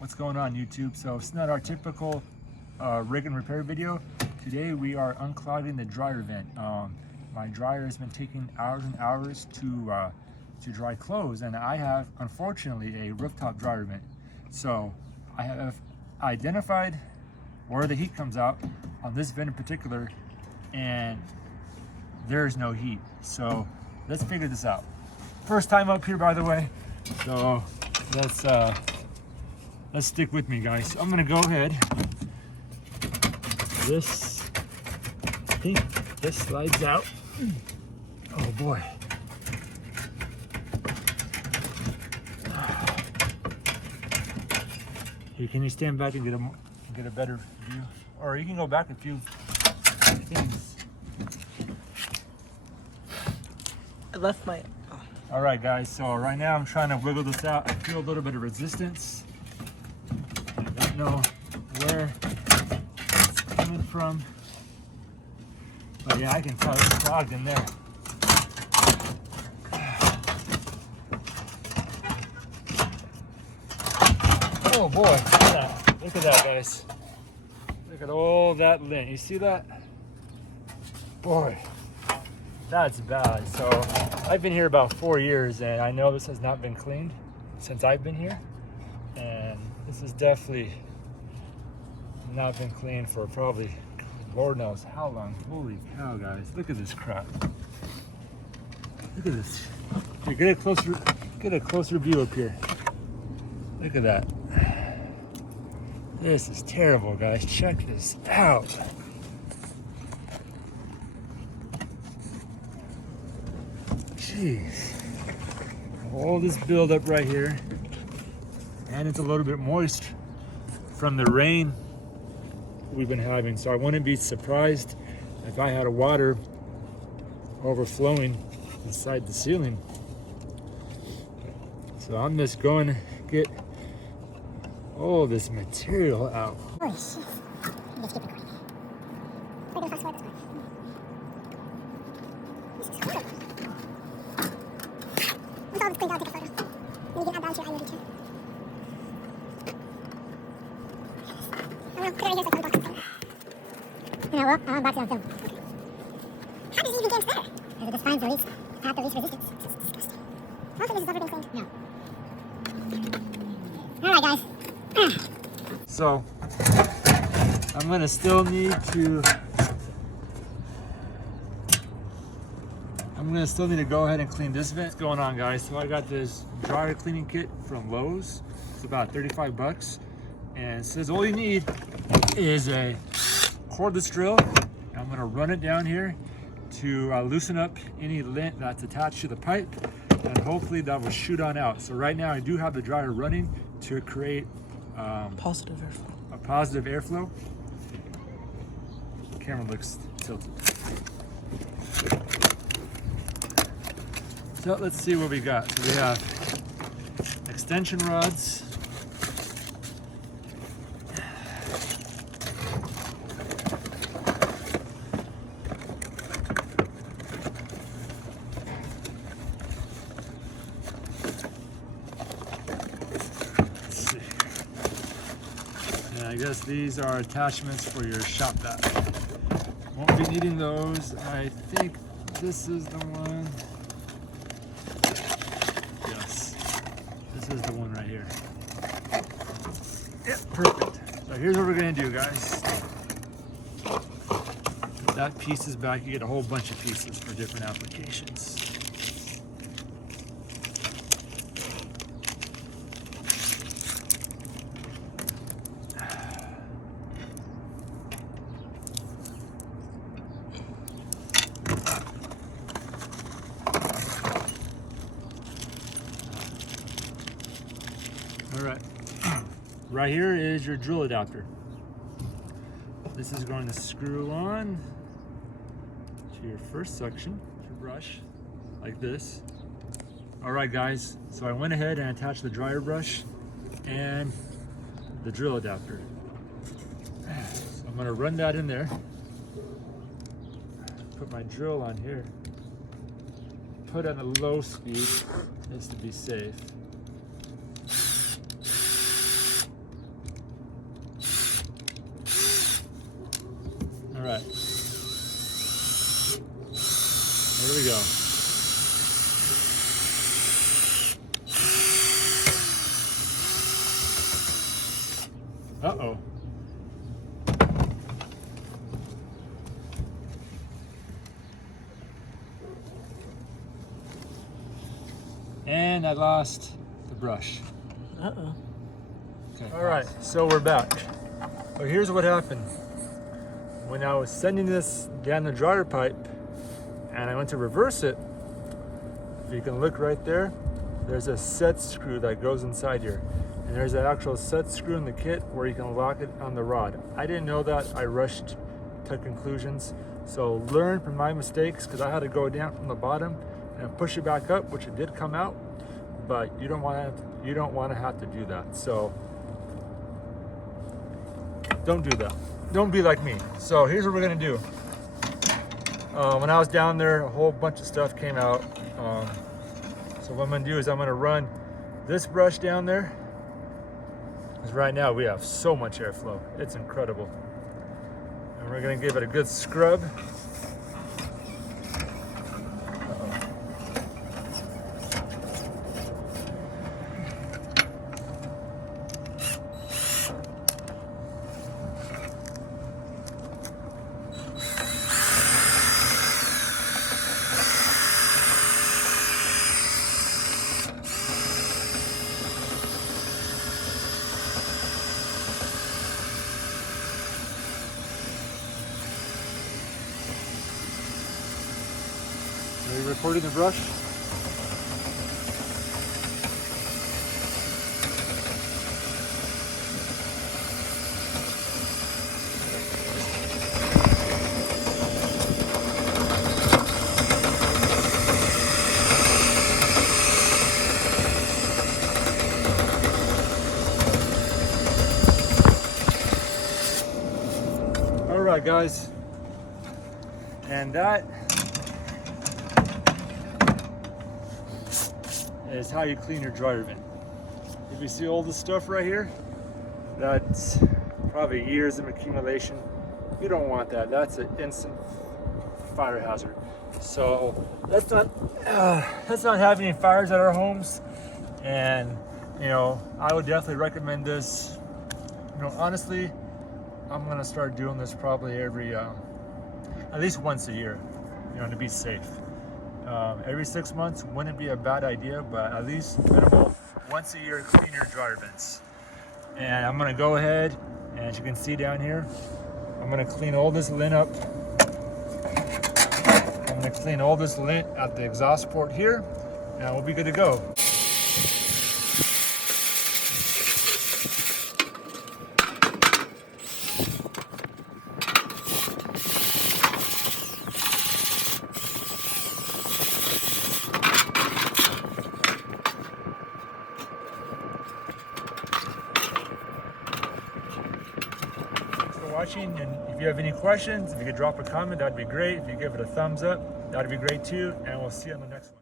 What's going on, YouTube? So it's not our typical rig and repair video. Today we are unclogging the dryer vent. My dryer has been taking hours and hours to dry clothes, and I have, unfortunately, a rooftop dryer vent. So I have identified where the heat comes out on this vent in particular, and there's no heat. So let's figure this out. First time up here, by the way. So let's stick with me, guys. So I'm gonna go ahead. This slides out. Oh boy. Here, can you stand back and get a better view? Or you can go back a few things. I left my... All right, guys, so right now I'm trying to wiggle this out. I feel a little bit of resistance. I don't know where it's coming from. But yeah, I can tell it's clogged in there. Oh boy, look at that. Look at that, guys. Look at all that lint. You see that? Boy, that's bad. So I've been here about 4 years, and I know this has not been cleaned since I've been here. And this has definitely not been cleaned for probably Lord knows how long. Holy cow, guys. Look at this crap. Look at this. Here, get a closer view up here. Look at that. This is terrible, guys. Check this out. Jeez. All this buildup right here. And it's a little bit moist from the rain we've been having. So I wouldn't be surprised if I had water overflowing inside the ceiling. So I'm just going to get all this material out. Holy shit. Let's keep it quick. We're gonna fast forward this part. This is horrible. Once all this cleaned out, take a photo. Then you can add that to your iMovie too. I don't know, put it right here so I can unbox it. You know what? I'll unbox it on film. How does it even get into there? Because this finds the least, path of least resistance. This is disgusting. I don't think this has ever been cleaned. No. Alright, guys. So I'm gonna still need to go ahead and clean this vent. What's going on, guys? So I got this dryer cleaning kit from Lowe's. It's about 35 bucks, and it says all you need is a cordless drill. I'm gonna run it down here to loosen up any lint that's attached to the pipe, and hopefully that will shoot on out. So right now I do have the dryer running to create positive airflow. A positive airflow. The camera looks tilted. So let's see what we got. So we have extension rods. I guess these are attachments for your shop vac. Won't be needing those. I think this is the one. Yes, this is the one right here. Yep, perfect. So here's what we're gonna do, guys. That piece is back. You get a whole bunch of pieces for different applications. All right, right here is your drill adapter. This is going to screw on to your first section, your brush, like this. All right, guys, so I went ahead and attached the dryer brush and the drill adapter. So I'm gonna run that in there. Put my drill on here. Put it on a low speed just to be safe. go. Uh-oh. And I lost the brush. Uh-oh. Okay. All right, so we're back. So here's what happened. When I was sending this down the dryer pipe and I went to reverse it, if you can look right there, there's a set screw that goes inside here. And there's an actual set screw in the kit where you can lock it on the rod. I didn't know that. I rushed to conclusions. So learn from my mistakes, because I had to go down from the bottom and push it back up, which it did come out. But you don't want to have to do that. So don't do that. Don't be like me. So here's what we're gonna do. When I was down there, a whole bunch of stuff came out. So what I'm gonna do is I'm gonna run this brush down there. Because right now we have so much airflow. It's incredible. And we're gonna give it a good scrub. Are you recording the brush? All right, guys. And that is how you clean your dryer vent. If you see all this stuff right here, that's probably years of accumulation. You don't want that. That's an instant fire hazard. So let's not have any fires at our homes. And you know, I would definitely recommend this. You know, honestly, I'm gonna start doing this probably every at least once a year, you know, to be safe. Every 6 months wouldn't be a bad idea, but at least minimal once a year, clean your dryer vents. And I'm gonna go ahead, and as you can see down here, I'm gonna clean all this lint up. I'm gonna clean all this lint at the exhaust port here, and we'll be good to go. Watching, and if you have any questions, if you could drop a comment, that'd be great. If you give it a thumbs up, that'd be great too, and we'll see you on the next one.